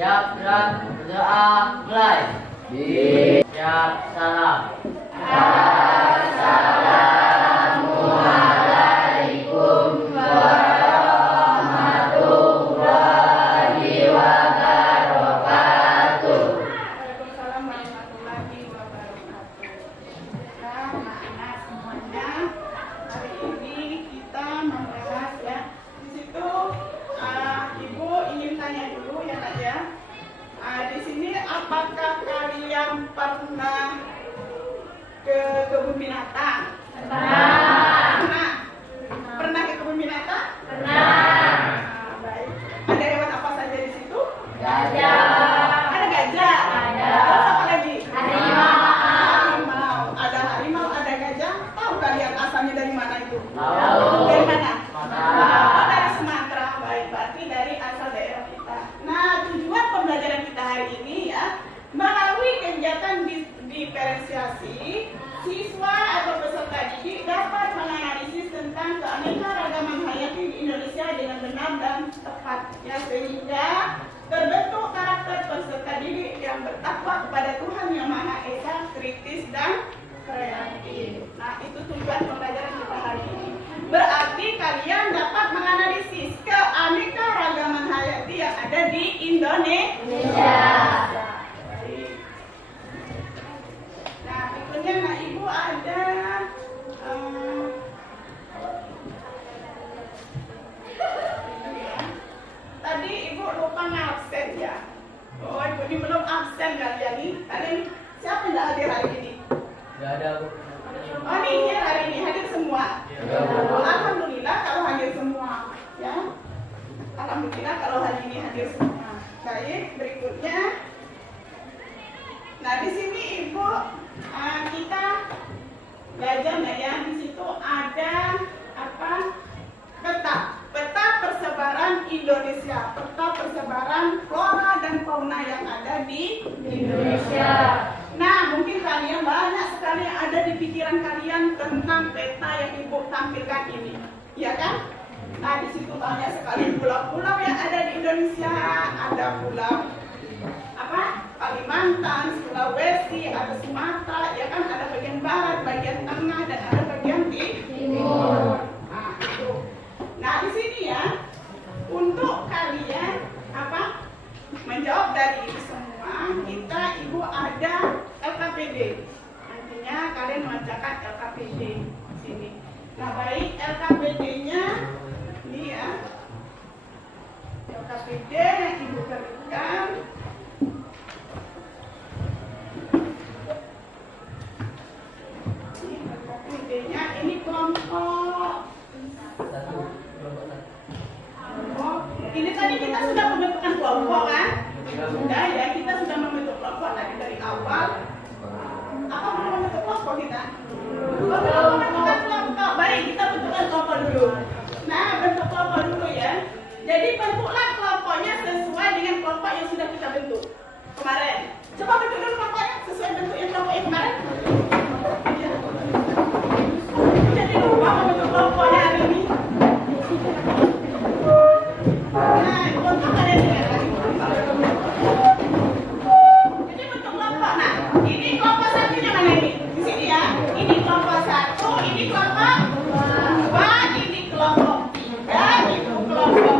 Siap, gerak, berdoa, mulai. Siap, salam. Assalamualaikum warahmatullahi wabarakatuh. Waalaikumsalam warahmatullahi wabarakatuh. Nah, anak-anak semuanya, hari ini kita membahas ya. Di situ Ibu ingin tanya dulu ya Nak ya. Di sini apakah kalian pernah ke kebun binatang? Pernah. Pernah ke kebun binatang? Baik. Ada hewan apa saja di situ? Ada gajah. Terus apa lagi? Harimau. Ada harimau, ada gajah. Tahu kalian asalnya dari mana itu? Dari mana? Dari Sumatera. Baik, berarti dari asal daerah kita. Nah, tujuan pembelajaran kita hari ini ya, melalui kegiatan diferensiasi, siswa atau peserta didik dapat menganalisis tentang keanekaragaman hayati di Indonesia dengan benar dan tepat, ya, sehingga terbentuk karakter peserta didik yang bertakwa kepada Tuhan Yang Maha Esa, kritis dan kreatif. Nah, itu tujuan pembelajaran kita hari ini. Berarti kalian dapat menganalisis keanekaragaman hayati yang ada di Indonesia. Baik. Nah, berikutnya Nak Ibu ada tadi Ibu lupa ngabsen ya. Oh, Ibu ini belum absen kalian nih. Kalian siapa yang hadir hari ini? Tidak ada, Bu. Oh, nih ya, hari ini hadir semua. Oh, alhamdulillah kalau hadir semua, ya. Alhamdulillah kalau hari ini hadir semua. Baik, berikutnya. Nah, di sini Ibu kita belajar nggak ya? Di situ ada apa? Peta persebaran Indonesia, peta persebaran flora dan fauna yang ada di Indonesia. Nah, mungkin kalian banyak sekali yang ada di pikiran kalian tentang peta yang Ibu tampilkan ini, ya kan? Nah, di situ banyak sekali pulau-pulau yang ada di Indonesia. Ada pulau apa? Kalimantan, Sulawesi, ada Sumatera, ya kan? Ada bagian barat, bagian tengah, dan ada bagian timur. Nah, itu. Nah, di sini ya, untuk kalian apa? Menjawab dari ini semua, kita Ibu ada LKPD. Nantinya kalian mengerjakan LKPD di sini. Nah, baik, LKPD-nya ini ya. LKPD yang Ibu berikan. Ini LKPD-nya, ini kelompok. Ini tadi kita sudah membentukkan kelompok kan? Sudah ya, kita sudah membentuk kelompok tadi dari awal. Apa belum membentuk kelompok kita? Belum membentukkan kelompok. Baik, kita bentukkan kelompok dulu. Nah, bentuk kelompok dulu ya. Jadi bentuklah kelompoknya sesuai dengan kelompok yang sudah kita bentuk kemarin. Coba bentuk dulu kelompoknya sesuai bentuk yang kelompok yang kemarin. Ya. Jadi lupa membentuk kelompoknya hari ini. Nah, kelompok kalian ya. Jadi bentuk kelompok. Nah, ini kelompok satunya mana ini? Di sini ya. Ini kelompok satu, ini kelompok dua, ini kelompok tiga, itu kelompok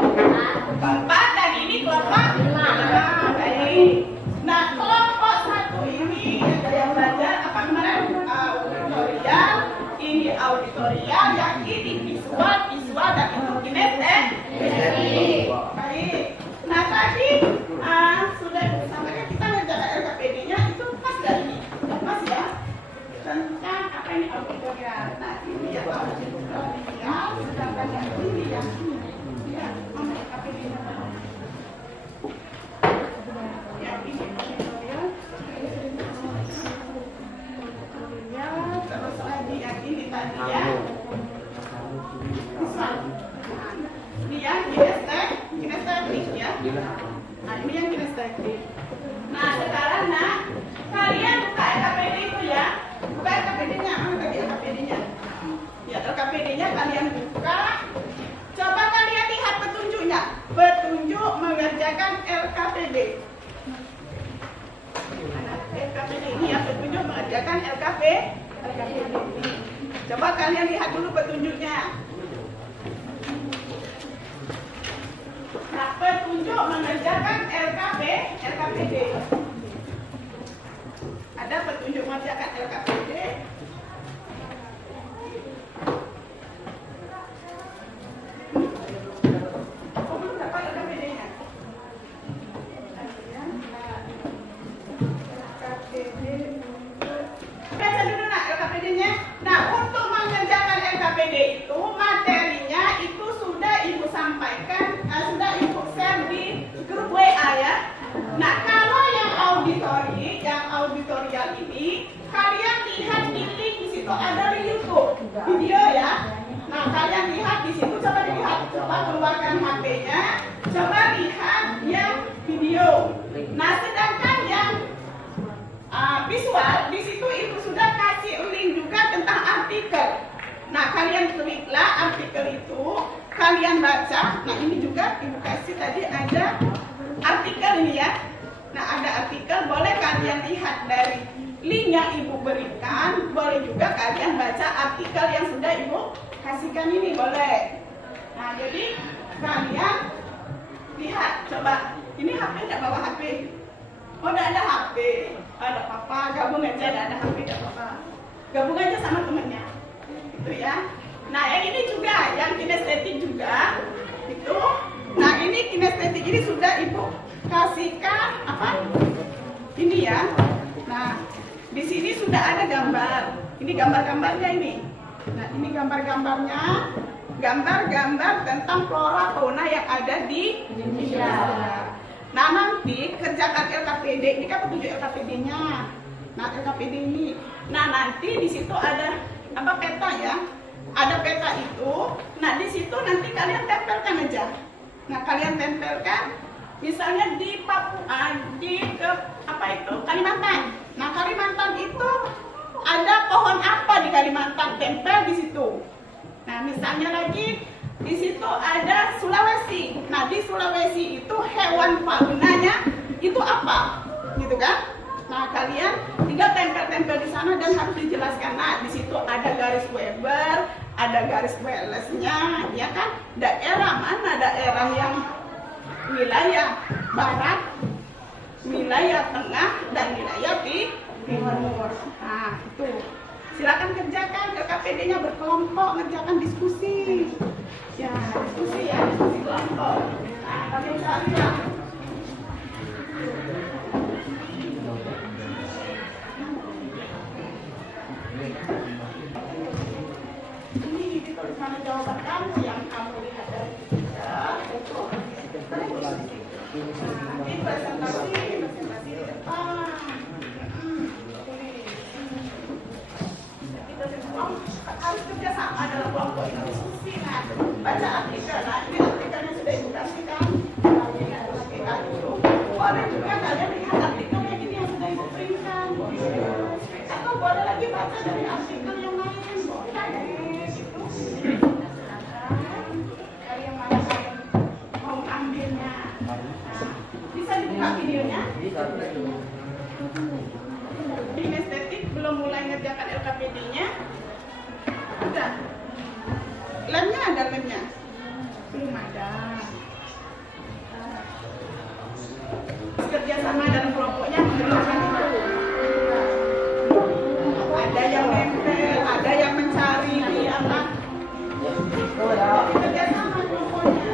empat, dan ini kelompok lima. Baik. Nah, kelompok satu ini ada yang belajar apa kemarin? Auditorial, ini auditorial, yang ini visual, dan itu kinestetik. Baik. Nah, tadi sudah disampaikan kita ngerjakan LKPD-nya itu pas gak ini? Pas ya? Tentang apa ini auditorial. Nah, ini ya auditorial, sedangkan yang ini ya. Ya, LKPD-nya. Ya, ini auditorial. Terus lagi yang ini tadi ya. Ini ya, kinestetik ya. Nah, ini yang kinestetik. Nah, sekarang kalian buka LKPD itu ya. Buka LKPD-nya, mana tadi LKPD-nya? Ya, LKPD-nya kalian buka. Coba kalian lihat petunjuknya. Petunjuk mengerjakan LKPD. mengerjakan LKPD ini. Coba kalian lihat dulu petunjuknya. Nah, petunjuk mengerjakan LKPD. Ada petunjuk mengerjakan LKPD. Oh, belum dapat LKPD-nya. Baca dulu nak LKPD-nya. Nah, untuk mengerjakan LKPD itu materinya itu sudah ibu sampaikan, sudah ibu share di grup WA ya. Nah, kalau yang auditorial ini kalian lihat di link di situ ada di YouTube video ya. Nah, kalian lihat di situ, coba dilihat, coba keluarkan HP-nya, coba lihat yang video. Nah, sedangkan yang visual di situ ibu sudah kasih link juga tentang artikel. Nah, kalian kliklah artikel itu, kalian baca. Nah, ini juga ibu kasih tadi ada artikel ini ya. Nah, ada artikel, boleh kalian lihat dari link yang ibu berikan, boleh juga kalian baca artikel yang sudah ibu kasihkan ini, boleh. Nah, jadi kalian lihat, coba. Ini HP tidak bawa HP. Oh, tidak ada HP. Ada apa-apa, gabung aja, tidak ada HP, tidak apa-apa. Gabung aja sama temennya. Itu ya. Nah, yang ini juga, yang kinestetik juga. Itu. Nah, ini kinestetik ini sudah ibu kasihkan apa? Ini ya. Nah, di sini sudah ada gambar. Ini gambar-gambarnya ini. Nah, ini gambar-gambarnya. Gambar-gambar tentang flora fauna yang ada di Indonesia. Nah, nanti kerjakan LKPD, ini kan petunjuk LKPD-nya. Nah, LKPD ini. Nah, nanti di situ ada apa peta ya? Ada peta itu. Nah, di situ nanti kalian tempelkan aja. Nah, kalian tempelkan misalnya di Papua, Kalimantan. Nah, Kalimantan itu ada pohon apa di Kalimantan, tempel di situ. Nah, misalnya lagi di situ ada Sulawesi. Nah, di Sulawesi itu hewan faunanya itu apa? Gitu kan? Nah, kalian tinggal tempel-tempel di sana dan harus dijelaskan. Nah, di situ ada garis Weber, ada garis Wallace-nya, ya kan? Daerah mana? Daerah yang wilayah barat, wilayah tengah, dan wilayah timur. Nah, itu. Silakan kerjakan LKPD-nya berkelompok, ngerjakan diskusi. Ya, diskusi ya, diskusi kelompok. Nah, kalian cari ya. Ini di tulisan jawaban kamu yang kamu lihat dari itu. Nanti presentasi di depan. Harus kerja sama dalam kelompok ini diskusi. Nah, baca artikel. Nah, ini artikelnya sudah ibu kasihkan. Dulu. Boleh juga kalian lihat artikelnya ini yang sudah ibu printkan. Atau boleh lagi baca dari artikel yang lain. Boleh. Gitu. Dari yang mana kalian mau ambilnya. Nah, bisa dibuka videonya? Kinestetik belum mulai ngerjakan LKPD-nya. Udah. Lemnya ada lemnya? Belum ada. Kerja sama dalam kelompoknya mengerjakan itu. Ada yang nempel, ada yang mencari di alat. Kerja sama kelompoknya.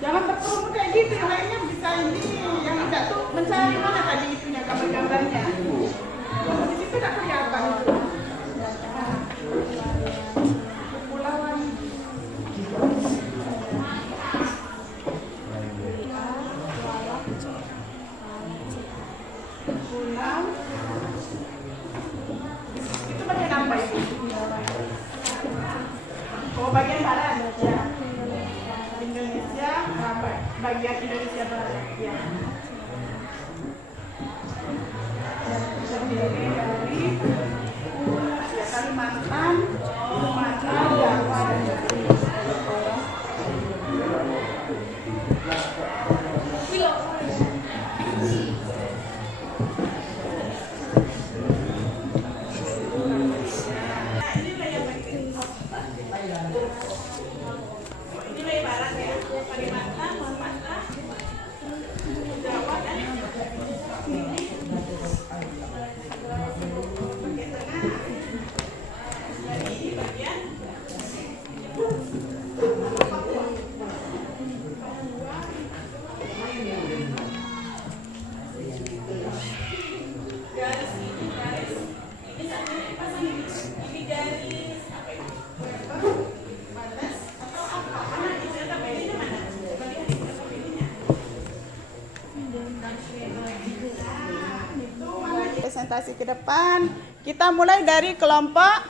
Jangan berkerumun kayak itu yang lainnya bisa ini, yang tidak tuh mencari mana tadi itunya gambar-gambarnya. Di situ tidak kelihatan itu. Kepulauan. Pulau. Itu bagian apa itu? Oh, bagian barat ya. Indonesia barat. Bagian Indonesia barat ya. Terdiri dari ya, Kalimantan, Sumatera, Jawa dan Bali. Presentasi ke depan. Kita mulai dari kelompok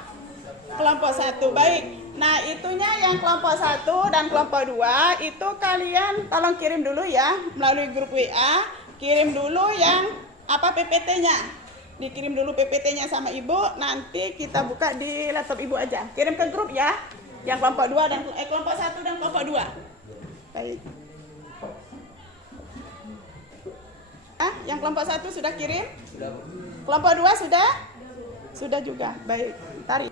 1. Baik. Nah, itunya yang kelompok 1 dan kelompok 2 itu kalian tolong kirim dulu ya melalui grup WA. Kirim dulu yang PPT-nya. Dikirim dulu PPT-nya sama Ibu, nanti kita buka di laptop Ibu aja. Kirim ke grup ya. Yang kelompok 2 dan kelompok 1 dan kelompok 2. Baik. Yang kelompok 1 sudah kirim? Sudah. Kelompok 2 sudah? Sudah juga. Baik. Tarik.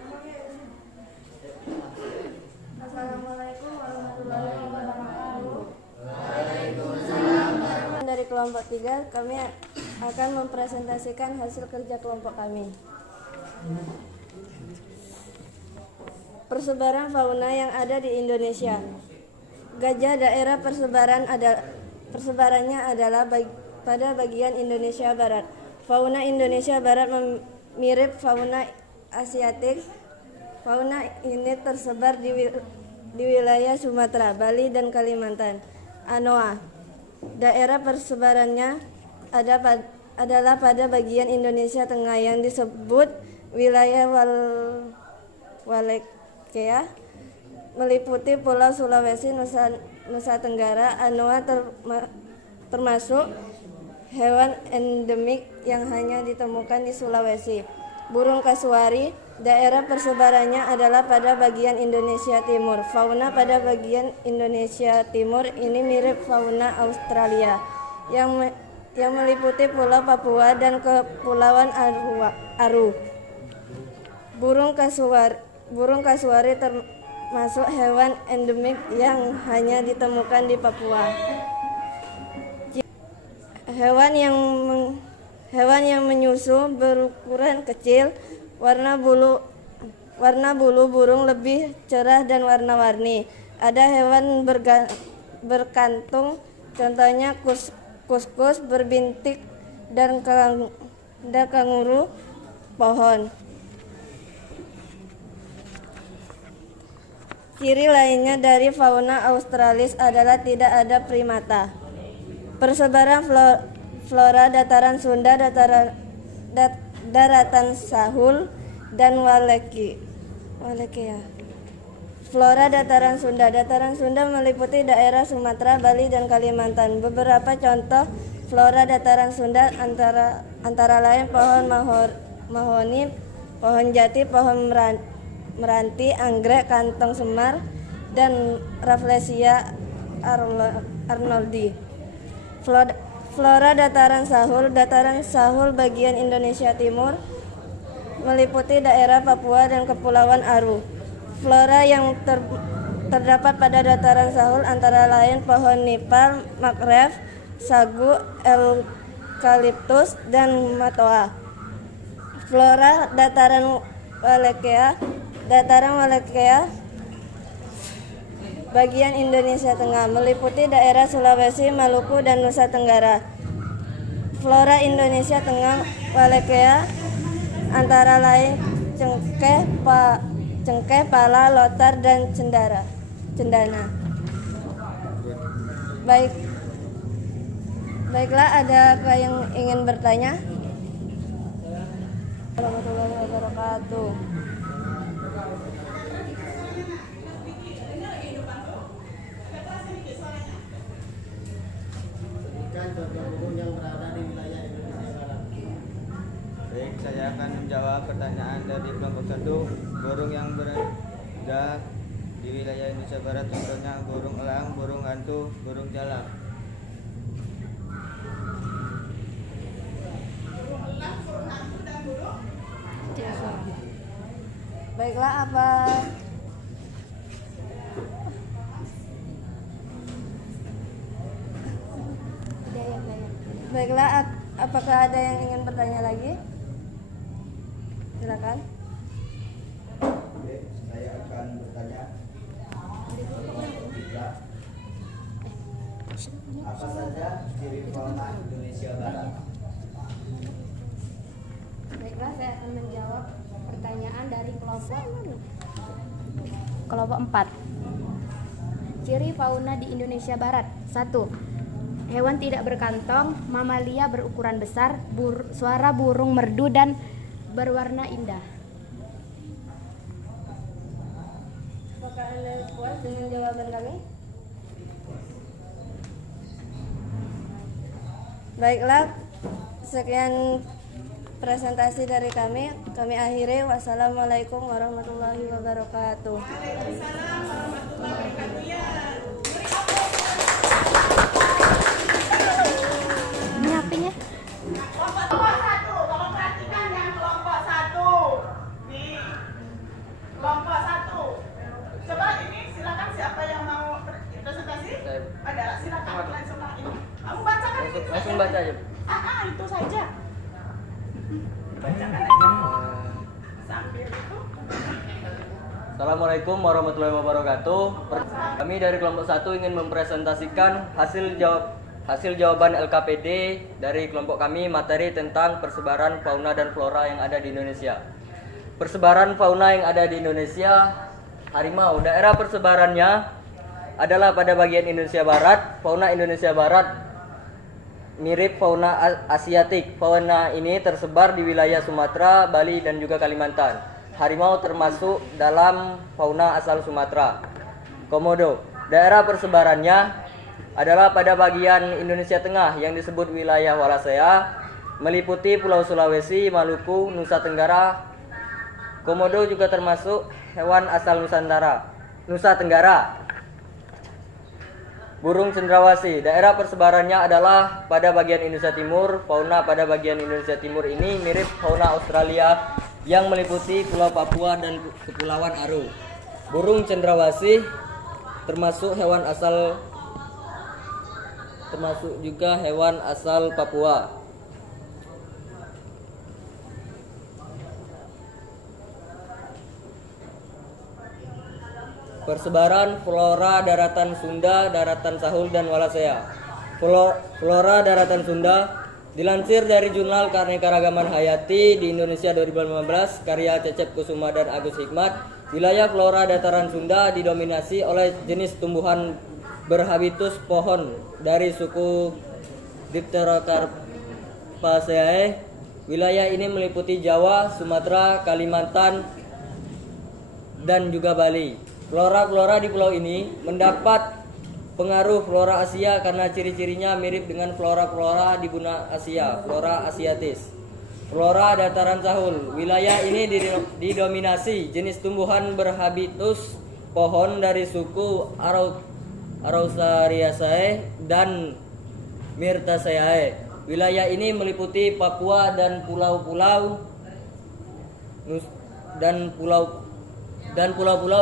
Assalamualaikum warahmatullahi wabarakatuh. Waalaikumsalam. Dari kelompok 3 kami akan mempresentasikan hasil kerja kelompok kami. Persebaran fauna yang ada di Indonesia. Gajah daerah persebarannya adalah pada bagian Indonesia Barat. Fauna Indonesia Barat mirip fauna Asiatik. Fauna ini tersebar di wilayah Sumatera, Bali, dan Kalimantan. Anoa. Daerah persebarannya adalah pada bagian Indonesia Tengah yang disebut wilayah Wallacea, meliputi Pulau Sulawesi, Nusa Tenggara. Anoa termasuk hewan endemik yang hanya ditemukan di Sulawesi. Burung kasuari, daerah persebarannya adalah pada bagian Indonesia Timur. Fauna pada bagian Indonesia Timur ini mirip fauna Australia yang meliputi Pulau Papua dan Kepulauan Aru. Burung kasuari termasuk hewan endemik yang hanya ditemukan di Papua. Hewan yang menyusu, berukuran kecil, warna bulu burung lebih cerah dan warna-warni. Ada hewan berkantung, contohnya kuskus, berbintik, dan kanguru pohon. Ciri lainnya dari fauna Australis adalah tidak ada primata. Persebaran flora dataran Sunda, daratan Sahul, dan Wallacea. Flora dataran Sunda meliputi daerah Sumatera, Bali, dan Kalimantan. Beberapa contoh flora dataran Sunda antara lain pohon mahoni, pohon jati, pohon meranti, anggrek, kantong semar, dan Rafflesia arnoldi. Flora dataran Sahul bagian Indonesia Timur meliputi daerah Papua dan Kepulauan Aru. Flora yang terdapat pada dataran Sahul antara lain pohon nipah, makref, sagu, eukaliptus, dan matoa. Flora dataran Wallacea bagian Indonesia Tengah, meliputi daerah Sulawesi, Maluku, dan Nusa Tenggara. Flora Indonesia Tengah Wallacea antara lain cengkeh, pala, lotar, dan cendana. Baiklah, adakah yang ingin bertanya? Warahmatullahi wabarakatuh. Baik, saya akan menjawab pertanyaan dari kelompok 1. Burung yang berada di wilayah Indonesia Barat contohnya burung elang, burung hantu, burung jalak. Baiklah, apakah ada yang ingin bertanya lagi? Silakan. Saya akan bertanya. Apa saja ciri fauna Indonesia Barat? Baiklah, saya akan menjawab pertanyaan dari kelompok 4. Ciri fauna di Indonesia Barat. 1. Hewan tidak berkantong, mamalia berukuran besar, suara burung merdu dan berwarna indah. Apakah Anda puas dengan jawaban kami? Baiklah, sekian presentasi dari kami akhiri. Wassalamualaikum warahmatullahi wabarakatuh. Waalaikumsalam warahmatullahi wabarakatuh. Ya. Ini apinya? Kelompok 1, tolong perhatikan yang kelompok 1. Nih, kelompok 1. Coba ini silakan siapa yang mau presentasi? Ada, silakan langsung ini. Kamu bacakan ini. Langsung baca aja. Itu saja. Bacakan aja. Sambil itu. Assalamualaikum warahmatullahi wabarakatuh. Kami dari kelompok 1 ingin mempresentasikan hasil jawaban LKPD dari kelompok kami materi tentang persebaran fauna dan flora yang ada di Indonesia. Persebaran fauna yang ada di Indonesia, harimau. Daerah persebarannya adalah pada bagian Indonesia Barat. Fauna Indonesia Barat mirip fauna Asiatik. Fauna ini tersebar di wilayah Sumatera, Bali, dan juga Kalimantan. Harimau termasuk dalam fauna asal Sumatera. Komodo. Daerah persebarannya adalah pada bagian Indonesia Tengah yang disebut wilayah Wallacea, meliputi Pulau Sulawesi, Maluku, Nusa Tenggara. Komodo juga termasuk hewan asal Nusa Tenggara. Burung cendrawasih. Daerah persebarannya adalah pada bagian Indonesia Timur. Fauna pada bagian Indonesia Timur ini mirip fauna Australia yang meliputi Pulau Papua dan Kepulauan Aru. Burung cendrawasih termasuk juga hewan asal Papua. Persebaran flora daratan Sunda, daratan Sahul, dan Wallacea. Flora daratan Sunda dilansir dari Jurnal Keanekaragaman Hayati di Indonesia 2015 karya Cecep Kusuma dan Agus Hikmat. Wilayah flora dataran Sunda didominasi oleh jenis tumbuhan berhabitus pohon dari suku Dipterocarpaceae. Wilayah ini meliputi Jawa, Sumatera, Kalimantan, dan juga Bali. Flora di pulau ini mendapat pengaruh flora Asia karena ciri-cirinya mirip dengan flora di benua Asia, flora asiatis. Flora dataran Sahul. Wilayah ini didominasi jenis tumbuhan berhabitus pohon dari suku Araucariaceae dan Myrtaceae. Wilayah ini meliputi Papua dan pulau-pulau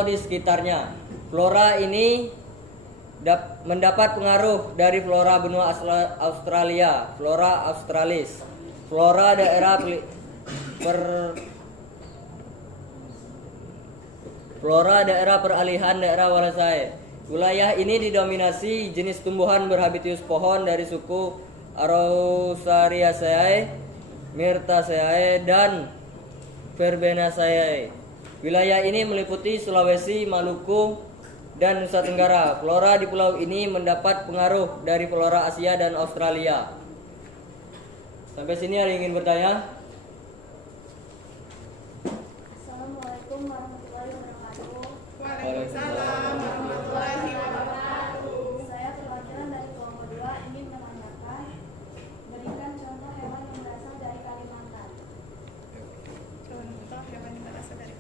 di sekitarnya. Flora ini mendapat pengaruh dari flora benua Australia, flora australis. Flora daerah peralihan daerah Wallacea. Wilayah ini didominasi jenis tumbuhan berhabitius pohon dari suku Araucariaceae, Myrtaceae, dan Verbenaceae. Wilayah ini meliputi Sulawesi, Maluku, dan Nusa Tenggara. Flora di pulau ini mendapat pengaruh dari flora Asia dan Australia. Sampai sini ada yang ingin bertanya? Assalamualaikum warahmatullahi wabarakatuh. Waalaikumsalam warahmatullahi wabarakatuh. Saya perwakilan dari kelompok 2 ingin menanyakan, berikan contoh hewan yang berasal dari Kalimantan. Contoh hewan yang berasal dari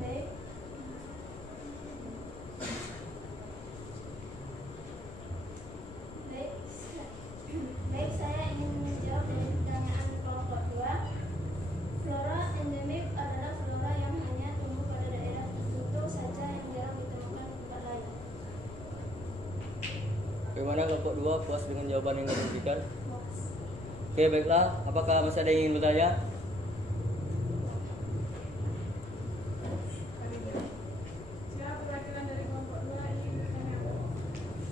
Baik. Baik. Baik, saya ingin menjawab dari pertanyaan kelompok 2. Flora endemik adalah flora yang hanya tumbuh pada daerah tertentu saja yang jarang ditemukan di tempat lain. Bagaimana kelompok 2 puas dengan jawaban yang kami berikan? Oke, baiklah. Apakah masih ada yang ingin bertanya? Saya perwakilan dari kelompok 2 ingin bertanya.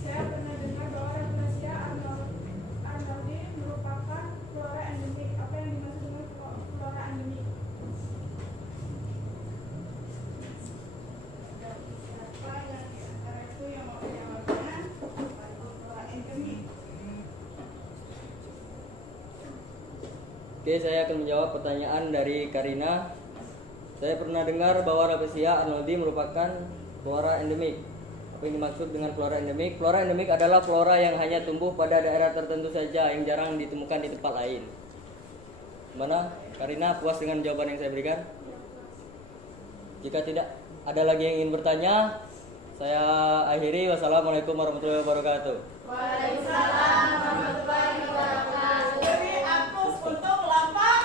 Saya pernah dengar bahwa Rafflesia arnoldi merupakan flora endemik. Apa yang dimaksud dengan flora endemik? Siapa yang di antara itu yang mau menjawabnya? Flora endemik. Oke, saya akan menjawab pertanyaan dari Karina. Saya pernah dengar bahwa Rafflesia arnoldi merupakan flora endemik. Apa yang dimaksud dengan flora endemik? Flora endemik adalah flora yang hanya tumbuh pada daerah tertentu saja yang jarang ditemukan di tempat lain. Mana? Karina puas dengan jawaban yang saya berikan? Jika tidak ada lagi yang ingin bertanya, saya akhiri. Wassalamualaikum warahmatullahi wabarakatuh. Waalaikumsalam warahmatullahi wabarakatuh. Beri aplaus untuk kelompok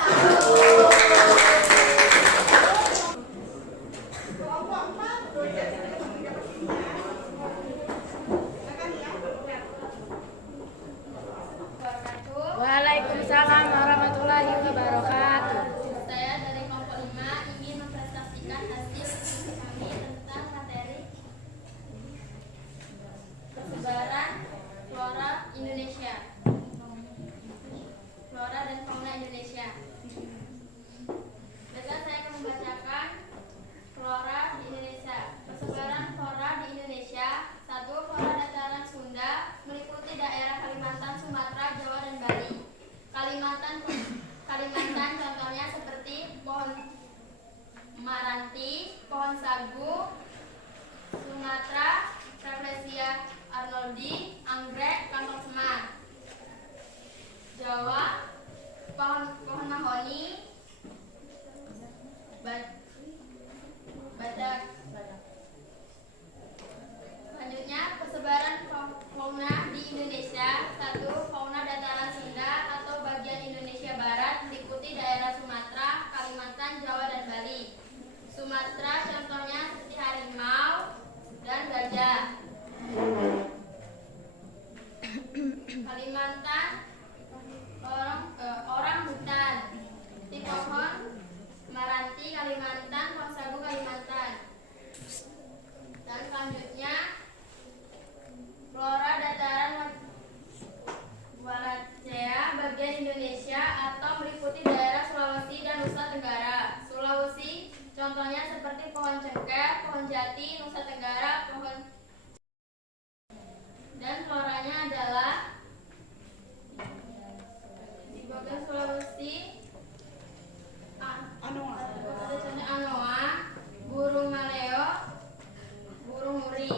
1. Kelompok 4 silakan ya. Waalaikumsalam warahmatullahi wabarakatuh. Saya dari kelompok 5 ingin mempresentasikan hasil kami tentang materi persebaran flora Indonesia, flora dan fauna Indonesia. Baiklah, saya akan membacakan flora di Indonesia. Persebaran flora di Indonesia. 1. Flora dataran Sunda meliputi daerah Kalimantan, Sumatera, Jawa, dan Bali. Kalimantan contohnya seperti pohon maranti, pohon sagu. Sumatera, Rafflesia arnoldi, anggrek, kantong semar. Jawa, pohon mahoni, badak. Selanjutnya, persebaran fauna di Indonesia. 1. Fauna dataran Sunda atau bagian Indonesia Barat meliputi daerah Sumatera, Kalimantan, Jawa, dan Bali. Sumatera contohnya seperti harimau dan gajah. Kalimantan, orang hutan di pohon maranti Kalimantan, pohon sagu Kalimantan. Dan selanjutnya, flora dataran Wallacea bagian Indonesia atau meliputi daerah Sulawesi dan Nusa Tenggara. Sulawesi contohnya seperti pohon cengkeh, pohon jati. Nusa Tenggara, pohon. Dan floranya adalah di bagian Sulawesi Anoa. ada contohnya anoa, burung maleo, burung muri.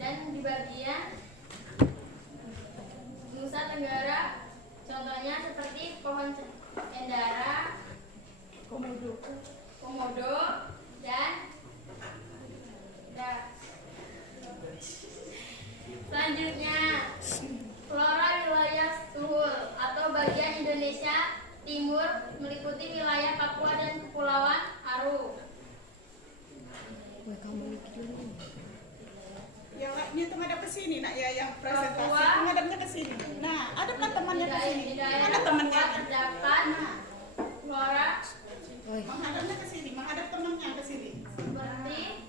Dan di bagian Nusa Tenggara contohnya seperti pohon endara, komodo, dan selanjutnya flora wilayah Suhul atau bagian Indonesia Timur meliputi wilayah Papua dan Kepulauan Aru. Yang lainnya tuh ngadap ke sini nak ya, yang presentasi Papua. ngadapnya ke sini. Nah, adaplah temannya ke sini. Di daerah Mana temannya? terdapat Nah, flora menghadapnya ke sini, menghadap temannya ke sini. seperti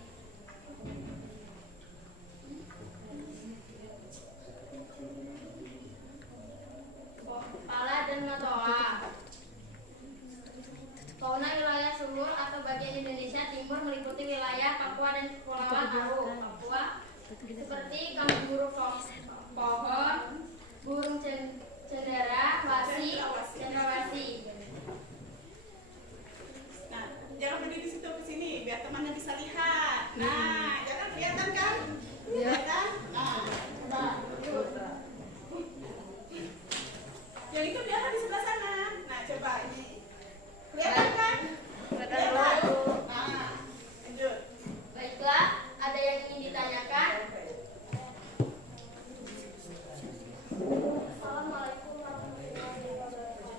pala dan matoa. Fauna wilayah sumur atau bagian Indonesia Timur meliputi wilayah Papua dan Kepulauan Aru, Papua, seperti kanguru pohon, burung cendera, cendrawasih. Nah, jangan berdiri situ ke sini biar temannya bisa lihat. Nah, jangan kelihatan kan? Kelihatan? Nah, coba. Yang itu biar di sebelah sana. Nah, coba ini. Kelihatan kan? Kelihatan. Nah, lanjut. Baiklah, ada yang ingin ditanyakan? Assalamualaikum warahmatullahi wabarakatuh.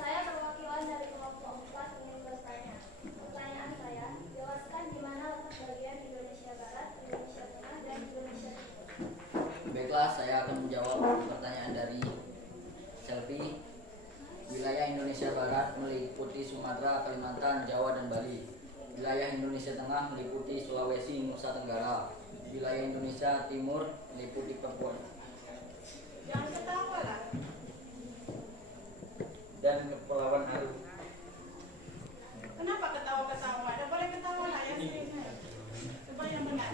Saya perwakilan dari kelompok 4 ingin bertanya. Pertanyaan saya, jelaskan di mana letak bagian Indonesia Barat, Indonesia Tengah, dan Indonesia Timur. Baiklah, saya akan menjawab pertanyaan dari Selvi. Wilayah Indonesia Barat meliputi Sumatera, Kalimantan, Jawa, dan Bali. Wilayah Indonesia Tengah meliputi Sulawesi, Nusa Tenggara. Wilayah Indonesia Timur meliputi Papua Jangan ketawa lah. dan Kepulauan Aru. Kenapa ketawa-ketawa? Ada boleh ketawa lah ya sini. Coba yang benar.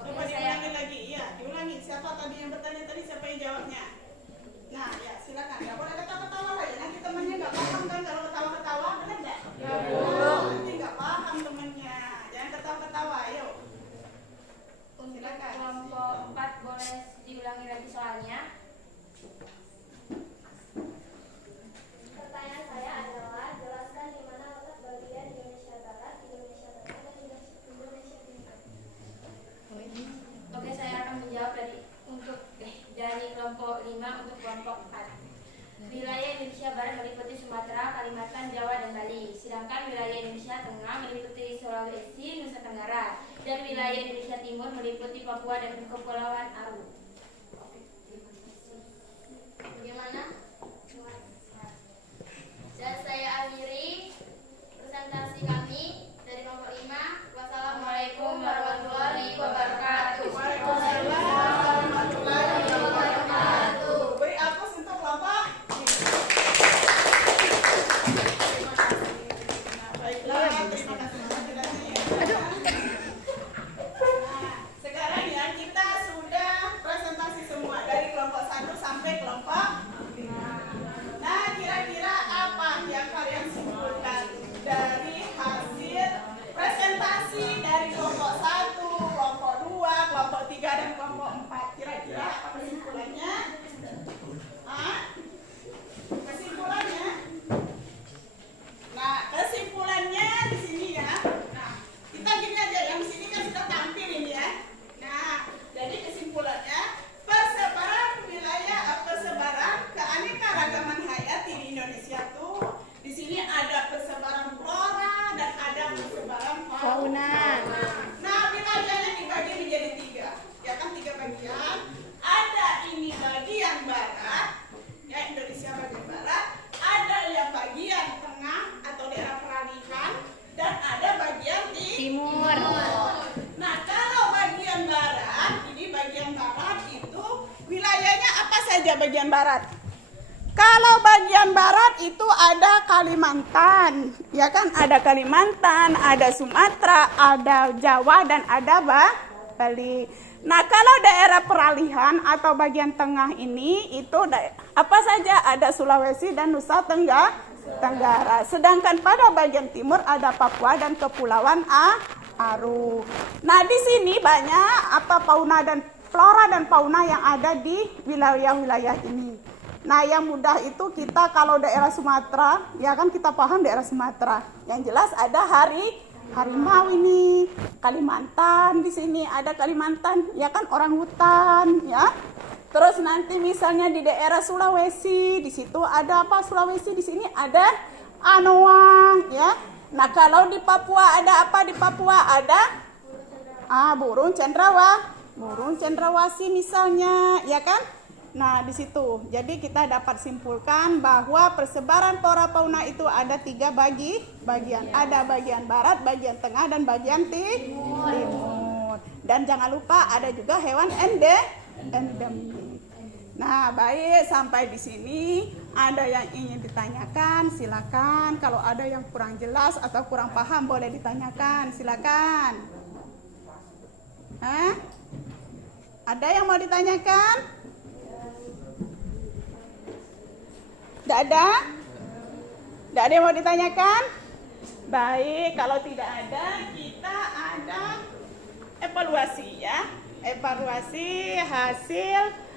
Coba diulangi lagi. Iya, diulangi. Siapa tadi yang bertanya tadi? Siapa yang jawabnya? Nah, ya silakan. Nggak boleh ketawa-ketawa lagi. Nanti temannya nggak paham kan kalau ketawa-ketawa, benar nggak? Nanti nggak paham temannya. Jangan ketawa-ketawa. Ayo. Untuk Silakan. kelompok 4 boleh diulangi lagi soalnya. Pertanyaan saya adalah jelaskan di mana letak bagian Indonesia Barat, Indonesia Tengah, dan Indonesia Timur. Oke, saya akan menjawab dari kelompok 5 untuk kelompok 4. Wilayah Indonesia Barat meliputi Sumatera, Kalimantan, Jawa, dan Bali. Sedangkan wilayah Indonesia Tengah meliputi Sulawesi, Nusa Tenggara. Dan wilayah Indonesia Timur meliputi Papua dan Kepulauan Aru. Bagaimana? Dan saya akhiri presentasi kami dari kelompok 5. Wassalamualaikum warahmatullahi wabarakatuh. Waalaikumsalam warahmatullahi wabarakatuh. Beri aplaus untuk kelompok. Terima kasih. Nah, baiklah, terima kasih penjelasannya. Nah, sekarang ya kita sudah presentasi semua dari kelompok 1 sampai kelompok 5. Nah, kira-kira apa yang kalian simpulkan dari hasil presentasi dari kelompok 1, kelompok 2, kelompok 3, dan kelompok 4? Kira-kira apa kesimpulannya? Hah? Kesimpulannya? Nah, kesimpulannya di sini ya. Nah, kita gini aja, yang di sini kan sudah tampil ini ya. Nah, jadi kesimpulannya persebaran keanekaragaman hayati di Indonesia tuh di sini ada persebaran flora dan ada persebaran fauna. Nah, wilayahnya dibagi menjadi 3, ya kan 3 bagian. Ada ini bagian barat, ya Indonesia bagian barat. Ada yang bagian tengah atau daerah peralihan dan ada bagian timur. Nah, kalau bagian barat, ini bagian barat itu wilayahnya apa saja bagian barat? Kalau bagian barat itu ada Kalimantan, ya kan? Ada Kalimantan, ada Sumatera, ada Jawa, dan ada Bali. Nah, kalau daerah peralihan atau bagian tengah ini itu apa saja? Ada Sulawesi dan Nusa Tenggara. Sedangkan pada bagian timur ada Papua dan Kepulauan Aru. Nah, di sini banyak fauna dan flora dan fauna yang ada di wilayah-wilayah ini. Nah, yang mudah itu kita kalau daerah Sumatera, ya kan kita paham daerah Sumatera. Yang jelas ada harimau ini, Kalimantan di sini ada Kalimantan, ya kan orang hutan, ya. Terus nanti misalnya di daerah Sulawesi, di situ ada apa? Sulawesi di sini ada anoa, ya. Nah, kalau di Papua ada apa? Di Papua ada burung cendrawasih misalnya, ya kan? Nah, di situ. Jadi kita dapat simpulkan bahwa persebaran flora fauna itu ada 3 bagian. Ada bagian barat, bagian tengah, dan bagian timur. Dan jangan lupa ada juga hewan endemik. Nah, baik, sampai di sini ada yang ingin ditanyakan, silakan. Kalau ada yang kurang jelas atau kurang paham boleh ditanyakan, silakan. Ada yang mau ditanyakan? Tidak ada? Tidak ada yang mau ditanyakan? Baik, kalau tidak ada, kita ada evaluasi, ya. Evaluasi hasil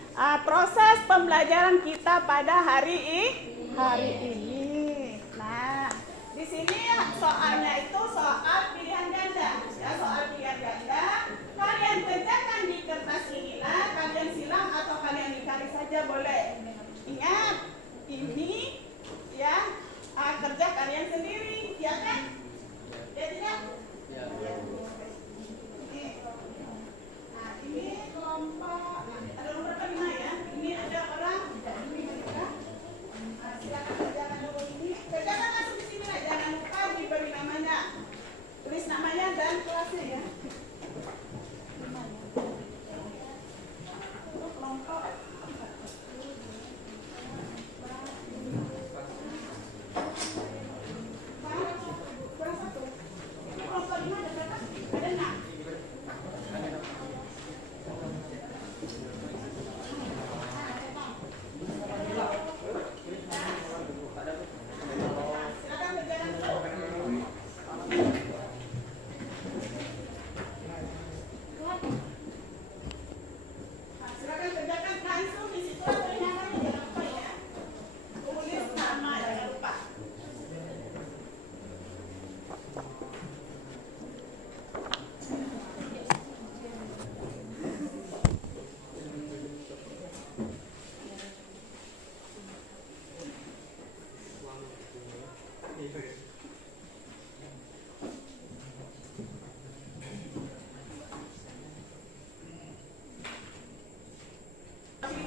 proses pembelajaran kita pada hari ini. Nah, di sini soalnya itu soal pilihan ganda. Ya, soal pilihan ganda. Kalian kerjakan di kertas inilah, kalian silang atau kalian dikali saja boleh. Ingat, ini ya kerja kalian sendiri, ya kan? Ya tidak? Ya. Nah, ini kelompok ada nomor berapa 5 ya? Ini ada orang ini mereka. Nah, silakan kerjakan dulu ini. Kerjakan langsung di sini lah, jangan lupa diberi namanya. Tulis namanya dan kelasnya ya. Untuk kelompok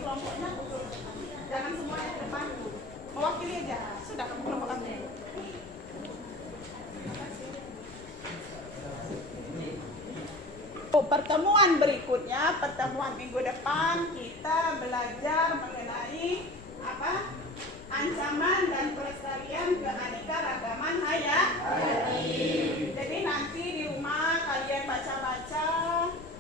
kelompoknya jangan semuanya ke depan, mewakili aja. Sudah, kamu kelompok kamu. Pertemuan berikutnya, pertemuan minggu depan, kita belajar mengenai apa? Ancaman dan pelestarian keanekaragaman hayati. Jadi nanti di rumah kalian baca-baca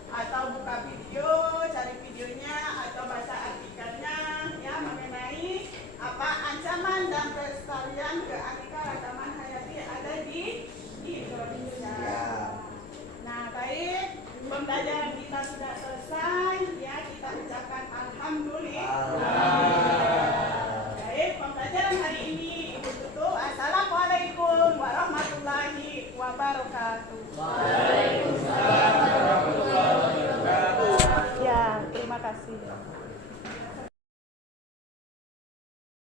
atau buka video, cari videonya atau baca artikelnya ya mengenai apa ancaman dan pelestarian keanekaragaman hayati yang ada di Indonesia. Nah, baik, pembelajaran kita sudah selesai ya, kita ucapkan alhamdulillah. Baik, pembelajaran hari ini Ibu tutup. Assalamualaikum warahmatullahi wabarakatuh.